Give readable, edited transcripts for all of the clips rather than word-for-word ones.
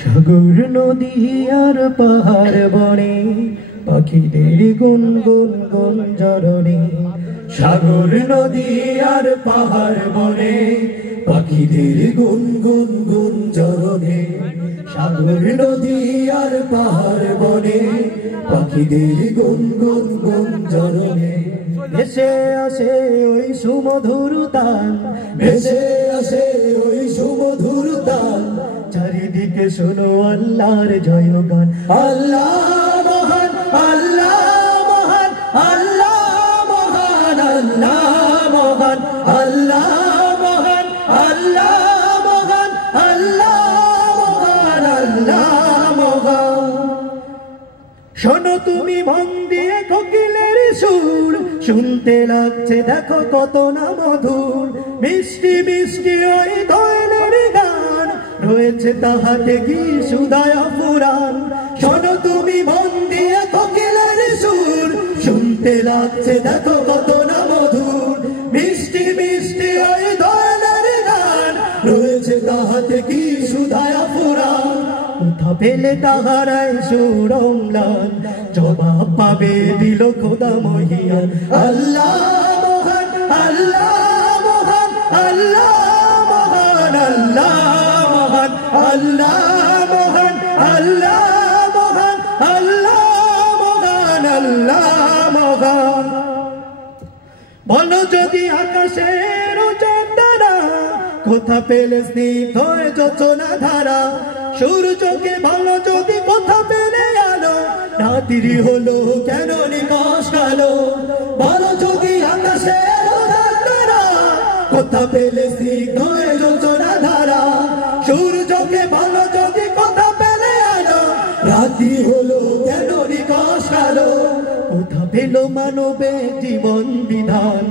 সাগর নদী আর পাহাড় বনে পাখিদের গুনগুন গুঞ্জরণে। সাগর নদী আর পাহাড় বনে পাখিদের গুনগুন গুঞ্জরণে। সাগর নদী আর পাহাড় বনে পাখিদের গুনগুন গুঞ্জরণে। ভেসে আসে ওই সুমধুর তান, ভেসে আসে ওই সুমধুর তান। চারিদিকে শোনো আল্লাহর জয়গান। আল্লাহ মহান, আল্লাহ মহান, আল্লাহ মহান, আল্লাহ মহান, আল্লাহ মহান, আল্লাহ মহান, আল্লাহ মহান, আল্লাহ মহান। শোনো তুমি মন দিয়ে কোকিলের সুর, শুনতে লাগছে দেখো কত না মধুর। মিষ্টি মিষ্টি ওই দোয়েলের গান, রয়েছে তাহাতে কি সুদয় পুরাণ। শোনো তুমি মন দিয়ে কোকিলের সুর, শুনতে লাগছে দেখো কত না মধুর। মিষ্টি মিষ্টি ওই দোয়েলের গান, রয়েছে তাহাতে কি সুদয় পুরাণ। কোথা পেলে তাহারাই সুরমলান, জবাব পাবে দিল খোদা মহিয়ান। আল্লাহ মহান, আল্লাহ মহান, আল্লাহ মহান, আল্লাহ মহান, আল্লাহ মহান, আল্লাহ মহান, আল্লাহ মহান, আল্লাহ মহান। বলো যদি আকাশের চন্দ্রা, কোথা পেলে স্নিগ্ধ যোচনা ধারা। সূর্যকে ভালো যদি কোথা পেলে আলো, রাত্রি হলো কেন নিকশ কালো। বলো যদি আকাশের চন্দ্রা, কোথা পেলে স্নিগ্ধ যোচনা ধারা। সূর্যকে ভালো যদি কোথা পেলে আলো, রাত্রি হলো কেন নিকশ কালো। কোথা পেল মানবের জীবন বিধান,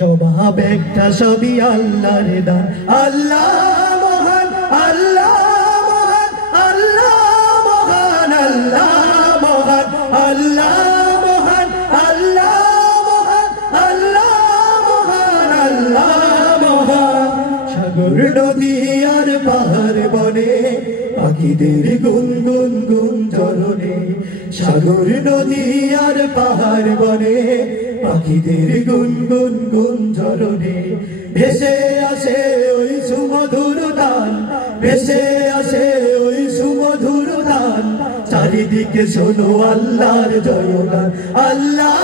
জবাব একটা সবই আল্লাহর দান। আল্লাহ মহান, আল্লাহ মহান, আল্লাহ মহান, আল্লাহ মহান, আল্লাহ মহান, আল্লাহ মহান, আল্লাহ মহান, আল্লাহ মহান। সাগর নদী আর পাহাড় বনে পাখিদের গুনগুন গুঞ্জরণে। সাগর নদী আর পাহাড় বনে পাখিদের গুনগুন গুঞ্জরণে। ভেসে আসে ওই সুমধুর গান, ভেসে আসে ওই সুমধুর গান। চারিদিকে শোনো আল্লাহর জয়গান। আল্লাহ